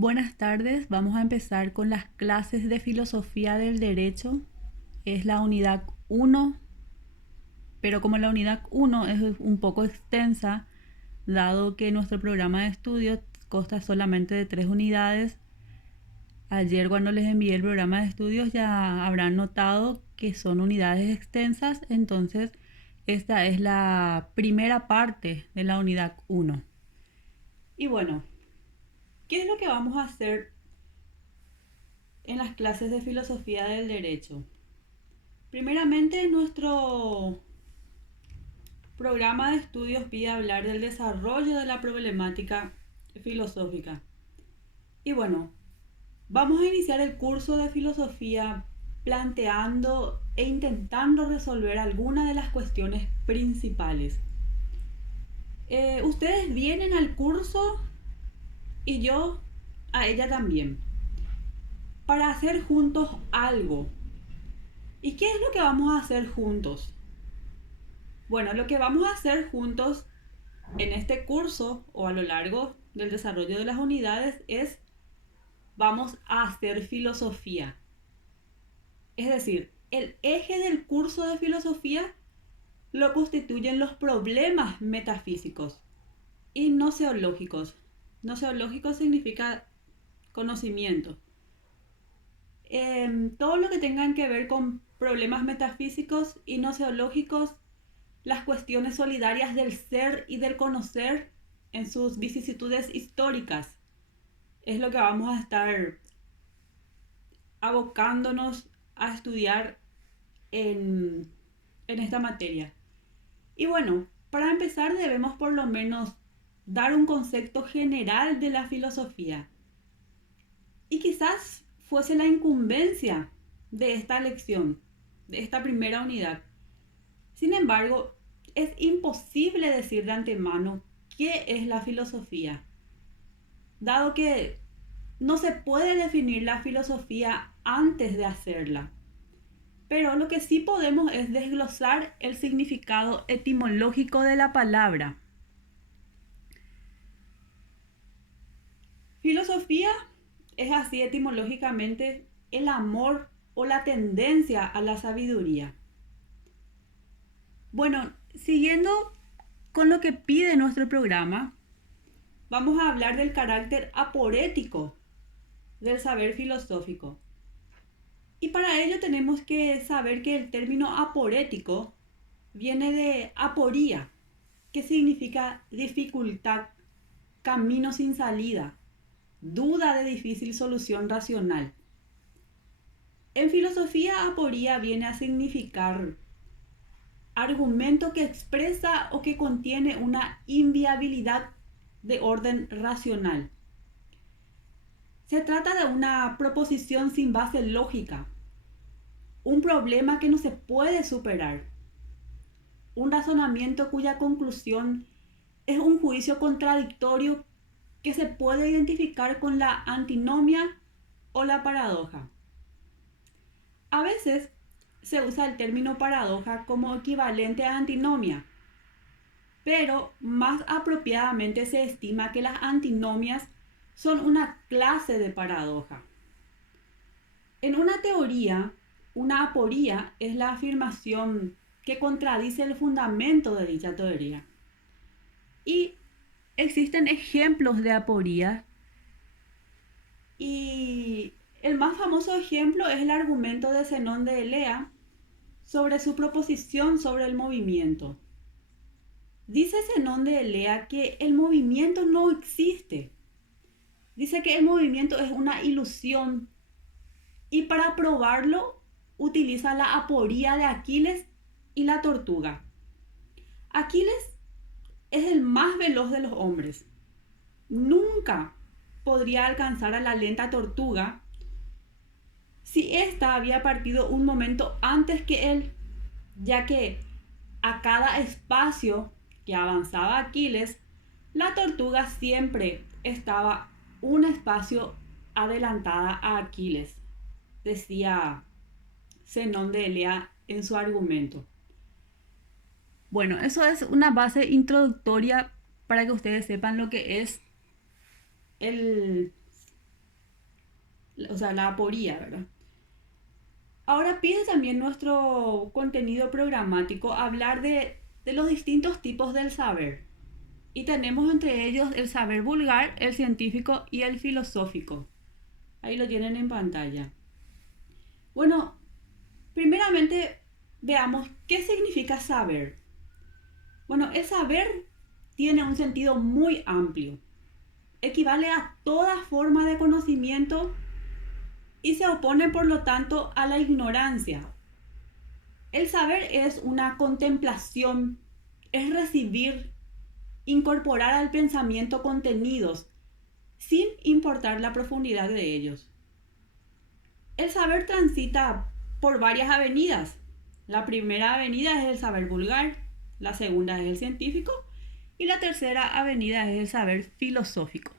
Buenas tardes, vamos a empezar con las clases de filosofía del derecho. Es la unidad uno, pero como la unidad uno es un poco extensa, dado que nuestro programa de estudio consta solamente de 3 unidades, ayer cuando les envié el programa de estudios ya habrán notado que son unidades extensas, entonces esta es la primera parte de la unidad uno. Y bueno, ¿qué es lo que vamos a hacer en las clases de filosofía del derecho? Primeramente, nuestro programa de estudios pide hablar del desarrollo de la problemática filosófica. Y bueno, vamos a iniciar el curso de filosofía planteando e intentando resolver algunas de las cuestiones principales. Ustedes vienen al curso y yo a ella también, para hacer juntos algo. ¿Y qué es lo que vamos a hacer juntos? Bueno, lo que vamos a hacer juntos en este curso o a lo largo del desarrollo de las unidades vamos a hacer filosofía. Es decir, el eje del curso de filosofía lo constituyen los problemas metafísicos y gnoseológicos. Gnoseológico significa conocimiento. Todo lo que tengan que ver con problemas metafísicos y gnoseológicos, las cuestiones solidarias del ser y del conocer en sus vicisitudes históricas, es lo que vamos a estar abocándonos a estudiar en esta materia. Y bueno, para empezar debemos por lo menos dar un concepto general de la filosofía. Y quizás fuese la incumbencia de esta lección, de esta primera unidad. Sin embargo, es imposible decir de antemano qué es la filosofía, dado que no se puede definir la filosofía antes de hacerla. Pero lo que sí podemos es desglosar el significado etimológico de la palabra. Filosofía es así etimológicamente el amor o la tendencia a la sabiduría. Bueno, siguiendo con lo que pide nuestro programa, vamos a hablar del carácter aporético del saber filosófico. Y para ello tenemos que saber que el término aporético viene de aporía, que significa dificultad, camino sin salida, duda de difícil solución racional. En filosofía, aporía viene a significar argumento que expresa o que contiene una inviabilidad de orden racional. Se trata de una proposición sin base lógica, un problema que no se puede superar, un razonamiento cuya conclusión es un juicio contradictorio que se puede identificar con la antinomia o la paradoja. A veces se usa el término paradoja como equivalente a antinomia, pero más apropiadamente se estima que las antinomias son una clase de paradoja. En una teoría, una aporía es la afirmación que contradice el fundamento de dicha teoría. Y existen ejemplos de aporía, y el más famoso ejemplo es el argumento de Zenón de Elea sobre su proposición sobre el movimiento. Dice Zenón de Elea que el movimiento no existe. Dice que el movimiento es una ilusión y para probarlo utiliza la aporía de Aquiles y la tortuga. Aquiles es el más veloz de los hombres. Nunca podría alcanzar a la lenta tortuga si ésta había partido un momento antes que él, ya que a cada espacio que avanzaba Aquiles, la tortuga siempre estaba un espacio adelantada a Aquiles, decía Zenón de Elea en su argumento. Bueno, eso es una base introductoria para que ustedes sepan lo que es el o sea, la aporía, ¿verdad? Ahora pide también nuestro contenido programático hablar de los distintos tipos del saber. Y tenemos entre ellos el saber vulgar, el científico y el filosófico. Ahí lo tienen en pantalla. Bueno, primeramente veamos qué significa saber. Bueno, el saber tiene un sentido muy amplio. Equivale a toda forma de conocimiento y se opone por lo tanto a la ignorancia. El saber es una contemplación, es recibir, incorporar al pensamiento contenidos, sin importar la profundidad de ellos. El saber transita por varias avenidas. La primera avenida es el saber vulgar, la segunda es el científico y la tercera avenida es el saber filosófico.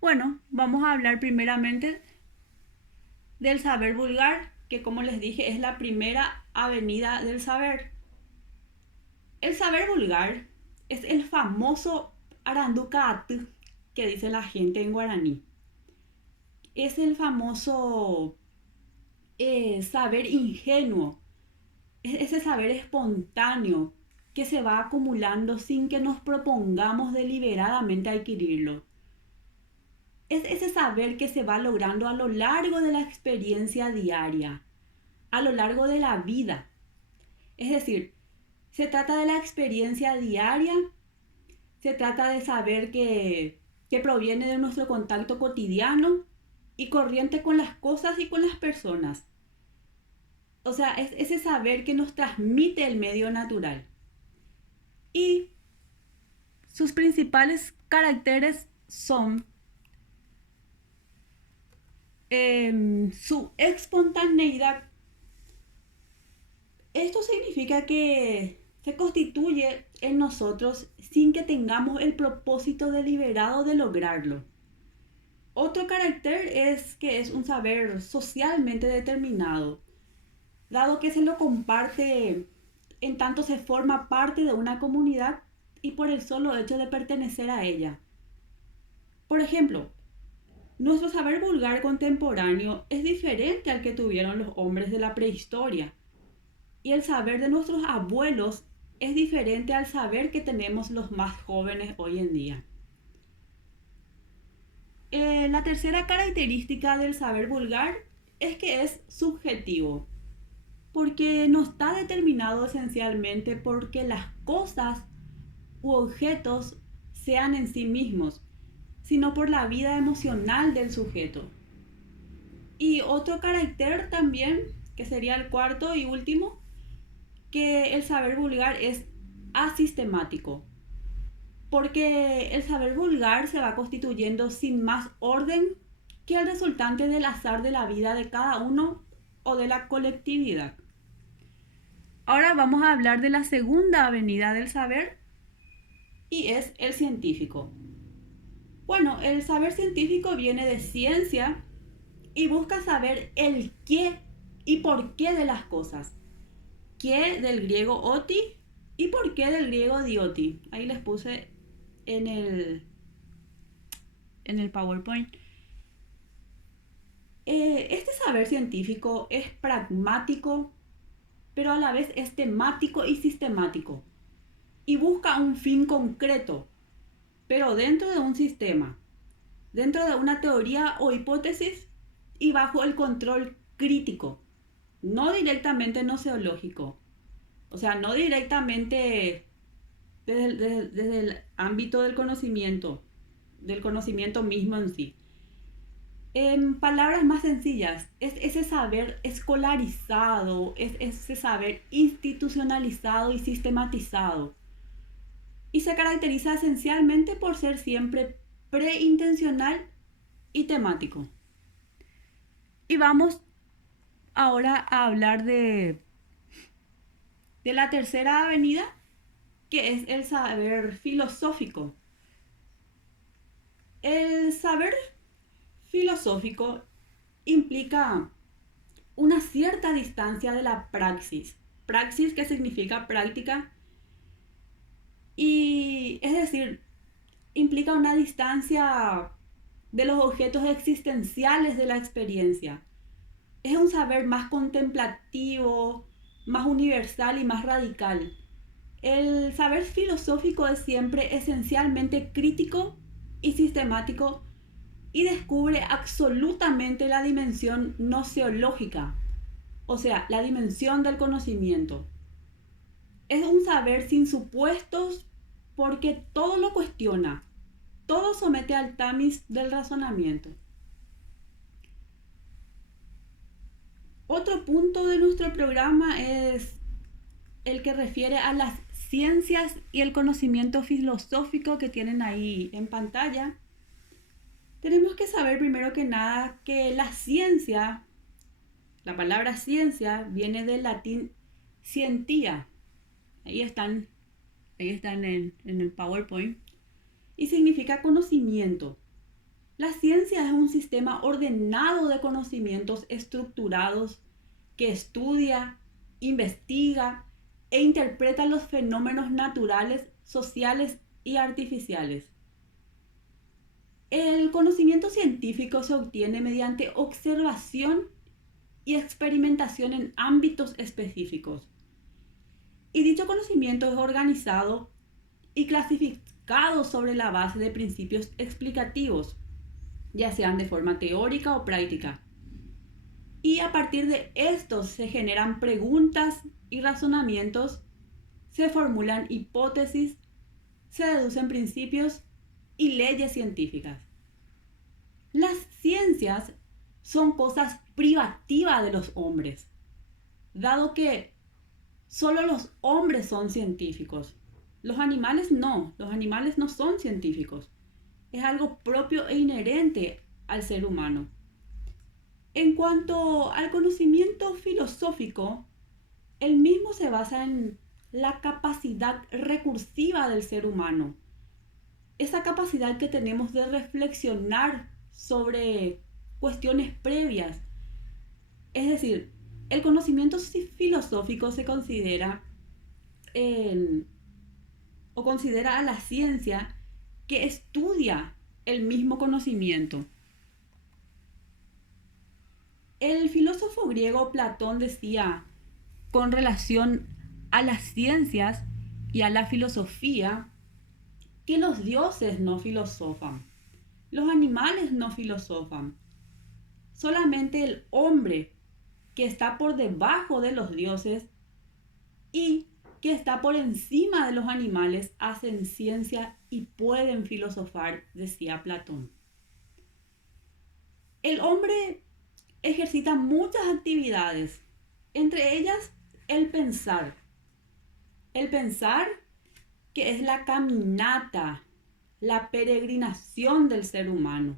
Bueno, vamos a hablar primeramente del saber vulgar, que como les dije es la primera avenida del saber. El saber vulgar es el famoso aranducaat que dice la gente en guaraní. Es el famoso saber ingenuo, es ese saber espontáneo que se va acumulando sin que nos propongamos deliberadamente adquirirlo. Es ese saber que se va logrando a lo largo de la experiencia diaria, a lo largo de la vida. Es decir, se trata de la experiencia diaria, se trata de saber que proviene de nuestro contacto cotidiano y corriente con las cosas y con las personas. O sea, es ese saber que nos transmite el medio natural. Y sus principales caracteres son su espontaneidad. Esto significa que se constituye en nosotros sin que tengamos el propósito deliberado de lograrlo. Otro carácter es que es un saber socialmente determinado, dado que se lo comparte en tanto se forma parte de una comunidad y por el solo hecho de pertenecer a ella. Por ejemplo, nuestro saber vulgar contemporáneo es diferente al que tuvieron los hombres de la prehistoria. Y el saber de nuestros abuelos es diferente al saber que tenemos los más jóvenes hoy en día. La tercera característica del saber vulgar es que es subjetivo, porque no está determinado esencialmente porque las cosas u objetos sean en sí mismos, sino por la vida emocional del sujeto. Y otro carácter también, que sería el cuarto y último, que el saber vulgar es asistemático, porque el saber vulgar se va constituyendo sin más orden que el resultante del azar de la vida de cada uno o de la colectividad. Ahora vamos a hablar de la segunda avenida del saber y es el científico. Bueno, el saber científico viene de ciencia y busca saber el qué y por qué de las cosas. ¿Qué del griego oti y por qué del griego dioti? Ahí les puse en el PowerPoint. Este saber científico es pragmático, pero a la vez es temático y sistemático. Y busca un fin concreto, pero dentro de un sistema, dentro de una teoría o hipótesis y bajo el control crítico, no directamente noseológico. O sea, no directamente desde el ámbito del conocimiento mismo en sí. En palabras más sencillas, es ese saber escolarizado, es ese saber institucionalizado y sistematizado. Y se caracteriza esencialmente por ser siempre preintencional y temático. Y vamos ahora a hablar de la tercera avenida, que es el saber filosófico. El saber filosófico implica una cierta distancia de la praxis. Praxis, que significa práctica, y es decir, implica una distancia de los objetos existenciales de la experiencia. Es un saber más contemplativo, más universal y más radical. El saber filosófico es siempre esencialmente crítico y sistemático y descubre absolutamente la dimensión gnoseológica, o sea, la dimensión del conocimiento. Es un saber sin supuestos porque todo lo cuestiona, todo somete al tamiz del razonamiento. Otro punto de nuestro programa es el que refiere a las ciencias y el conocimiento filosófico que tienen ahí en pantalla. Tenemos que saber primero que nada que la ciencia, la palabra ciencia viene del latín scientia. Ahí están en el PowerPoint. Y significa conocimiento. La ciencia es un sistema ordenado de conocimientos estructurados que estudia, investiga e interpreta los fenómenos naturales, sociales y artificiales. El conocimiento científico se obtiene mediante observación y experimentación en ámbitos específicos. Y dicho conocimiento es organizado y clasificado sobre la base de principios explicativos, ya sean de forma teórica o práctica. Y a partir de estos se generan preguntas y razonamientos, se formulan hipótesis, se deducen principios y leyes científicas. Las ciencias son cosas privativas de los hombres, dado que solo los hombres son científicos. Los animales no son científicos. Es algo propio e inherente al ser humano. En cuanto al conocimiento filosófico, el mismo se basa en la capacidad recursiva del ser humano. Esa capacidad que tenemos de reflexionar sobre cuestiones previas. Es decir, el conocimiento filosófico se considera considera a la ciencia que estudia el mismo conocimiento. El filósofo griego Platón decía, con relación a las ciencias y a la filosofía, que los dioses no filosofan, los animales no filosofan, solamente el hombre que está por debajo de los dioses y que está por encima de los animales hacen ciencia y pueden filosofar, decía Platón. El hombre ejercita muchas actividades, entre ellas el pensar. El pensar que es la caminata, la peregrinación del ser humano.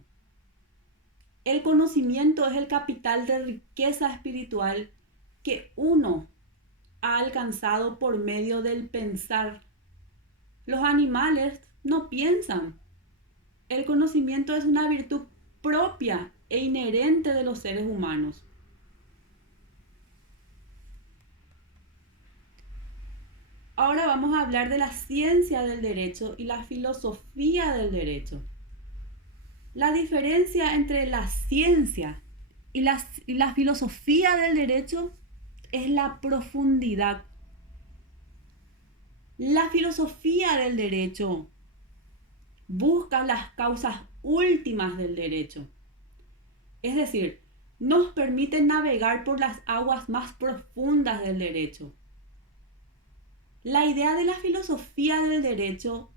El conocimiento es el capital de riqueza espiritual que uno ha alcanzado por medio del pensar. Los animales no piensan. El conocimiento es una virtud propia e inherente de los seres humanos. Ahora vamos a hablar de la ciencia del derecho y la filosofía del derecho. La diferencia entre la ciencia y la filosofía del derecho es la profundidad. La filosofía del derecho busca las causas últimas del derecho. Es decir, nos permite navegar por las aguas más profundas del derecho. La idea de la filosofía del derecho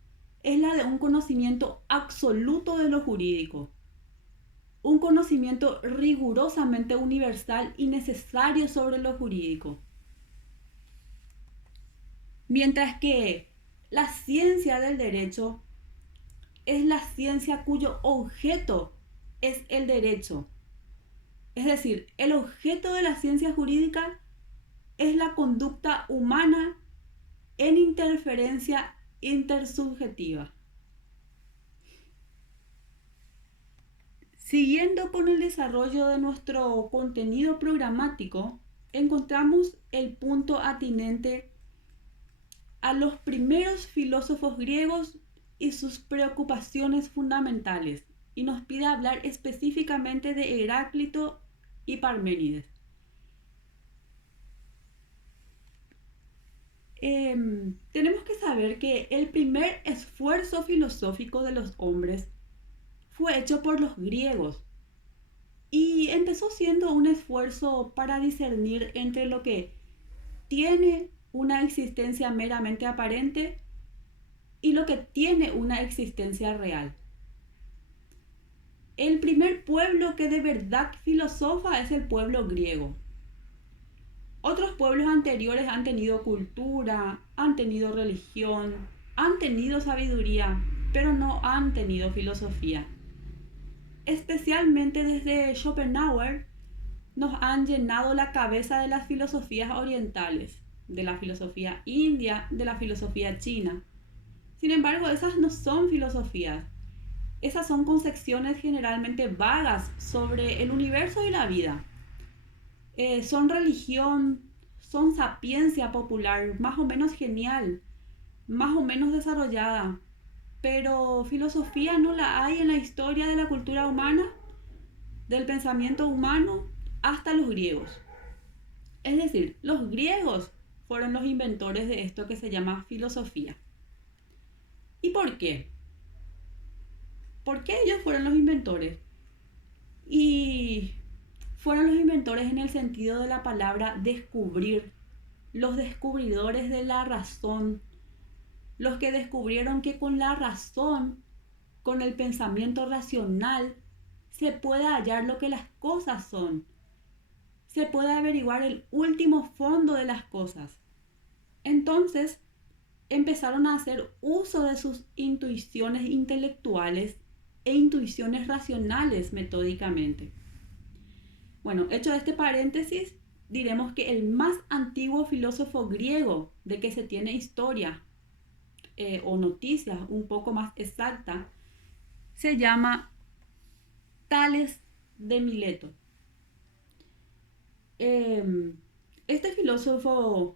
es la de un conocimiento absoluto de lo jurídico, un conocimiento rigurosamente universal y necesario sobre lo jurídico. Mientras que la ciencia del derecho es la ciencia cuyo objeto es el derecho. Es decir, el objeto de la ciencia jurídica es la conducta humana en interferencia intersubjetiva. Siguiendo con el desarrollo de nuestro contenido programático, encontramos el punto atinente a los primeros filósofos griegos y sus preocupaciones fundamentales. y nos pide hablar específicamente de Heráclito y Parménides. Tenemos que saber que el primer esfuerzo filosófico de los hombres fue hecho por los griegos y empezó siendo un esfuerzo para discernir entre lo que tiene una existencia meramente aparente y lo que tiene una existencia real. El primer pueblo que de verdad filosofa es el pueblo griego. Otros pueblos anteriores han tenido cultura, han tenido religión, han tenido sabiduría, pero no han tenido filosofía. Especialmente desde Schopenhauer nos han llenado la cabeza de las filosofías orientales, de la filosofía india, de la filosofía china. Sin embargo, esas no son filosofías. Esas son concepciones generalmente vagas sobre el universo y la vida. Son religión, son sapiencia popular, más o menos genial, más o menos desarrollada, pero filosofía no la hay en la historia de la cultura humana, del pensamiento humano, hasta los griegos. Es decir, los griegos fueron los inventores de esto que se llama filosofía. ¿Y por qué? ¿Por qué ellos fueron los inventores? Y fueron los inventores en el sentido de la palabra descubrir, los descubridores de la razón, los que descubrieron que con la razón, con el pensamiento racional, se puede hallar lo que las cosas son, se puede averiguar el último fondo de las cosas. Entonces, empezaron a hacer uso de sus intuiciones intelectuales e intuiciones racionales metódicamente. Bueno, hecho este paréntesis, diremos que el más antiguo filósofo griego de que se tiene historia o noticias un poco más exacta, se llama Tales de Mileto. Este filósofo,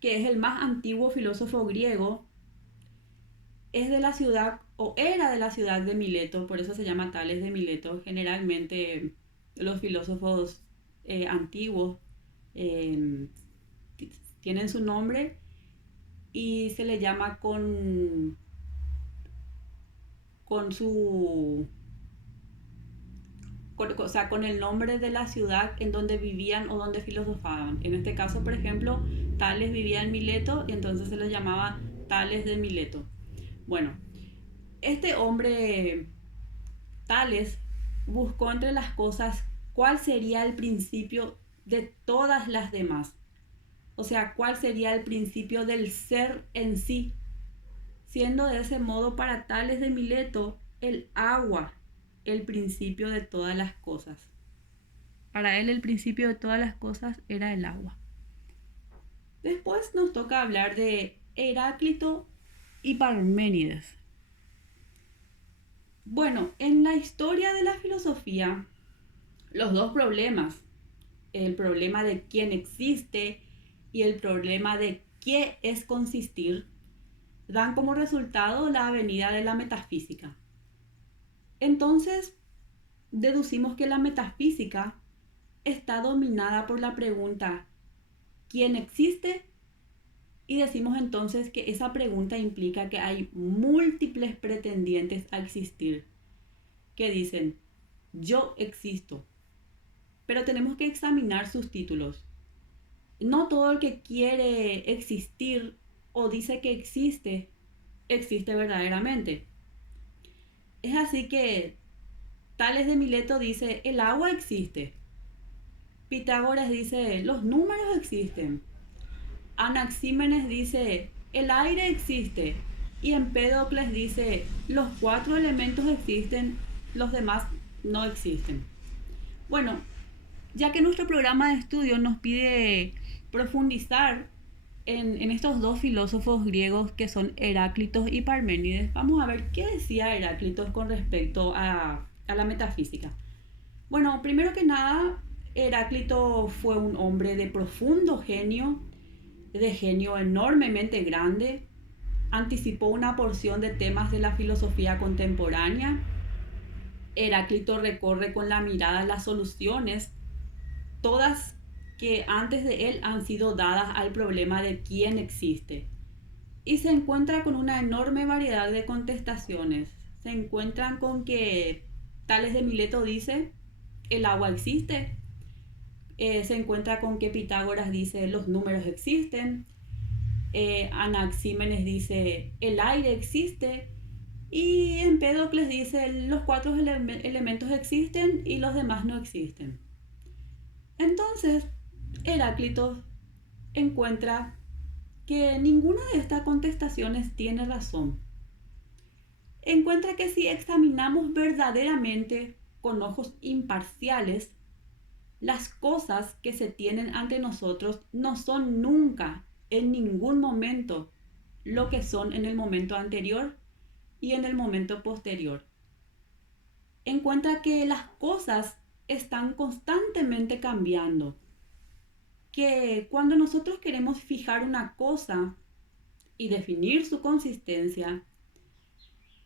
que es el más antiguo filósofo griego, es de la ciudad, o era de la ciudad de Mileto, por eso se llama Tales de Mileto. Generalmente los filósofos antiguos tienen su nombre y se le llama con el nombre de la ciudad en donde vivían o donde filosofaban. En este caso, por ejemplo, Tales vivía en Mileto y entonces se le llamaba Tales de Mileto. Bueno, este hombre Tales buscó entre las cosas cuál sería el principio de todas las demás. O sea, cuál sería el principio del ser en sí. Siendo de ese modo para Tales de Mileto el agua el principio de todas las cosas. Para él el principio de todas las cosas era el agua. Después nos toca hablar de Heráclito y Parménides. Bueno, en la historia de la filosofía, los dos problemas, el problema de quién existe y el problema de qué es consistir, dan como resultado la venida de la metafísica. Entonces, deducimos que la metafísica está dominada por la pregunta ¿quién existe? Y decimos entonces que esa pregunta implica que hay múltiples pretendientes a existir, que dicen yo existo, pero tenemos que examinar sus títulos. No todo el que quiere existir o dice que existe, existe verdaderamente. Es así que Tales de Mileto dice, el agua existe. Pitágoras dice, los números existen. Anaxímenes dice, el aire existe. Y Empédocles dice, los 4 elementos existen, los demás no existen. Bueno, ya que nuestro programa de estudio nos pide profundizar en estos dos filósofos griegos que son Heráclito y Parménides, vamos a ver qué decía Heráclito con respecto a la metafísica. Bueno, primero que nada, Heráclito fue un hombre de profundo genio, de genio enormemente grande, anticipó una porción de temas de la filosofía contemporánea Heráclito recorre con la mirada las soluciones, todas que antes de él han sido dadas al problema de quién existe. Y se encuentra con una enorme variedad de contestaciones. Se encuentran con que Tales de Mileto dice, el agua existe. Se encuentra con que Pitágoras dice, los números existen. Anaxímenes dice, el aire existe. Y Empédocles dice, los cuatro elementos existen y los demás no existen. Entonces, Heráclito encuentra que ninguna de estas contestaciones tiene razón. Encuentra que si examinamos verdaderamente con ojos imparciales, las cosas que se tienen ante nosotros no son nunca, en ningún momento, lo que son en el momento anterior y en el momento posterior. Encuentra que las cosas están constantemente cambiando, que cuando nosotros queremos fijar una cosa y definir su consistencia,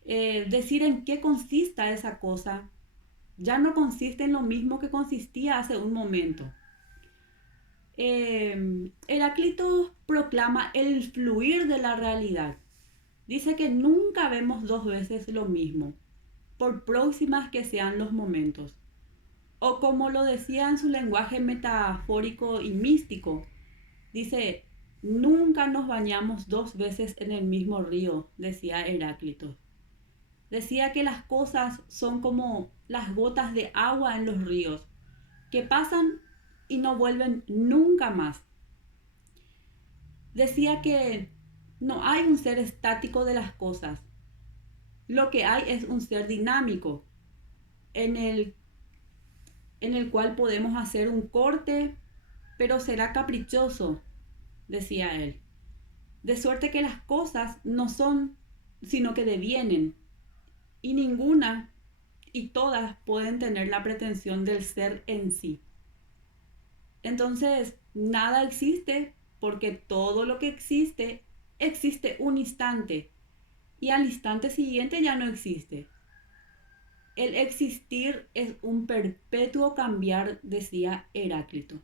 decir en qué consista esa cosa, ya no consiste en lo mismo que consistía hace un momento. Heráclito proclama el fluir de la realidad. Dice que nunca vemos dos veces lo mismo, por próximas que sean los momentos. O como lo decía en su lenguaje metafórico y místico, dice, nunca nos bañamos dos veces en el mismo río, decía Heráclito. Decía que las cosas son como las gotas de agua en los ríos, que pasan y no vuelven nunca más. Decía que no hay un ser estático de las cosas. Lo que hay es un ser dinámico, en el cual podemos hacer un corte, pero será caprichoso, decía él. De suerte que las cosas no son, sino que devienen, y ninguna y todas pueden tener la pretensión del ser en sí. Entonces, nada existe porque todo lo que existe, existe un instante, y al instante siguiente ya no existe. El existir es un perpetuo cambiar, decía Heráclito.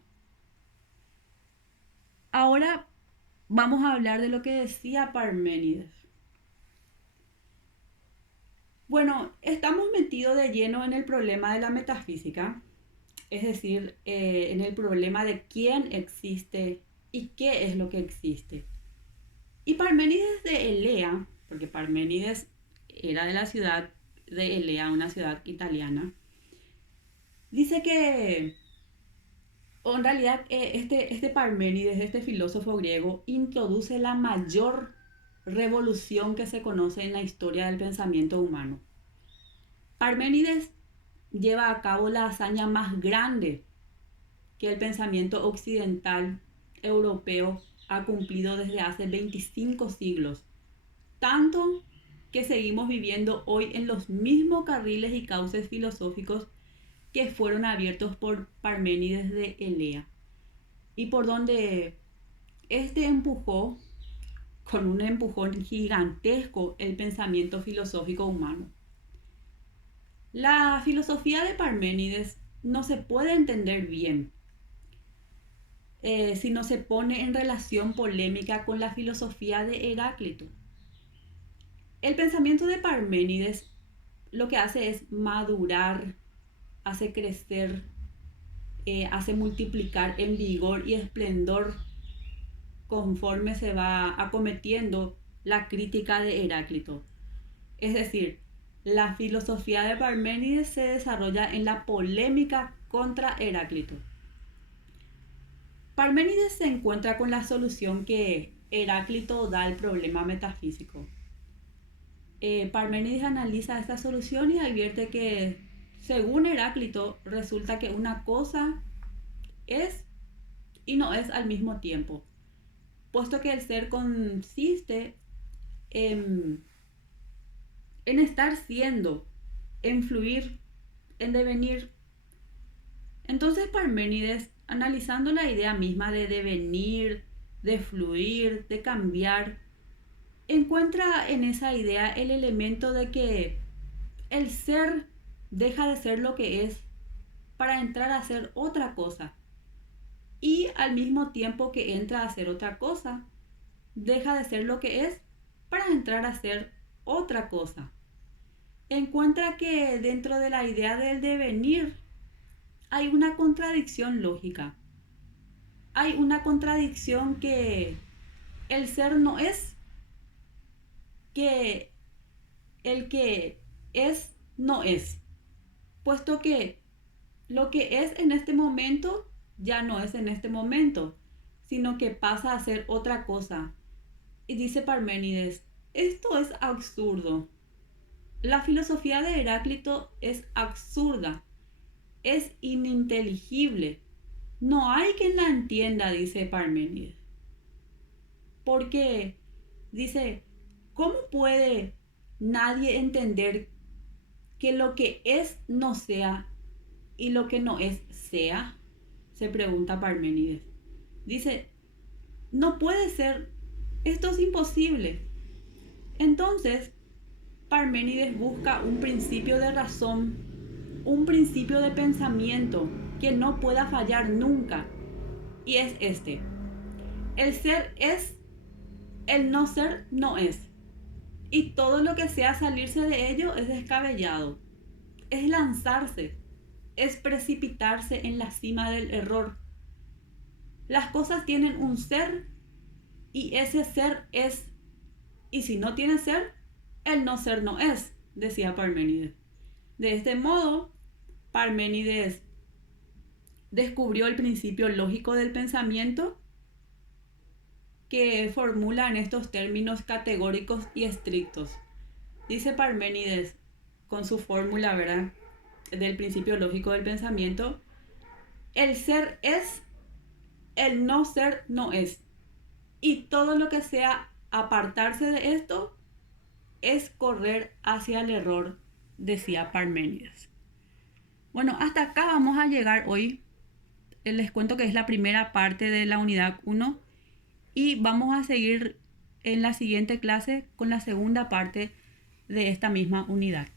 Ahora vamos a hablar de lo que decía Parménides. Bueno, estamos metidos de lleno en el problema de la metafísica, es decir, en el problema de quién existe y qué es lo que existe. Y Parménides de Elea, porque Parménides era de la ciudad de Elea, una ciudad italiana, dice que, o en realidad, este Parménides, este filósofo griego, introduce la mayor revolución que se conoce en la historia del pensamiento humano. Parménides lleva a cabo la hazaña más grande que el pensamiento occidental europeo ha cumplido desde hace 25 siglos, tanto que seguimos viviendo hoy en los mismos carriles y cauces filosóficos que fueron abiertos por Parménides de Elea, y por donde este empujó con un empujón gigantesco el pensamiento filosófico humano. La filosofía de Parménides no se puede entender bien si no se pone en relación polémica con la filosofía de Heráclito. El pensamiento de Parménides lo que hace es madurar, hace crecer, hace multiplicar en vigor y esplendor conforme se va acometiendo la crítica de Heráclito. Es decir, la filosofía de Parménides se desarrolla en la polémica contra Heráclito. Parménides se encuentra con la solución que Heráclito da al problema metafísico. Parménides analiza esta solución y advierte que, según Heráclito, resulta que una cosa es y no es al mismo tiempo, puesto que el ser consiste en estar siendo, en fluir, en devenir. Entonces Parménides, analizando la idea misma de devenir, de fluir, de cambiar, encuentra en esa idea el elemento de que el ser deja de ser lo que es para entrar a ser otra cosa. Y al mismo tiempo que entra a ser otra cosa, deja de ser lo que es para entrar a ser otra cosa. Encuentra que dentro de la idea del devenir hay una contradicción lógica. Hay una contradicción que el ser no es, que el que es no es, puesto que lo que es en este momento ya no es en este momento, sino que pasa a ser otra cosa. Y dice Parménides, esto es absurdo. La filosofía de Heráclito es absurda, es ininteligible. No hay quien la entienda, dice Parménides. Porque dice, ¿cómo puede nadie entender que lo que es no sea y lo que no es sea? Se pregunta Parménides. Dice, no puede ser, esto es imposible. Entonces, Parménides busca un principio de razón, un principio de pensamiento que no pueda fallar nunca. Y es este. El ser es, el no ser no es. Y todo lo que sea salirse de ello es descabellado. Es lanzarse, es precipitarse en la cima del error. Las cosas tienen un ser y ese ser es. Y si no tiene ser, el no ser no es, decía Parménides. De este modo, Parménides descubrió el principio lógico del pensamiento que formula en estos términos categóricos y estrictos. Dice Parménides con su fórmula, ¿verdad?, del principio lógico del pensamiento, el ser es, el no ser no es. Y todo lo que sea apartarse de esto es correr hacia el error, decía Parménides. Bueno, hasta acá vamos a llegar hoy. Les cuento que es la primera parte de la unidad 1 y vamos a seguir en la siguiente clase con la segunda parte de esta misma unidad.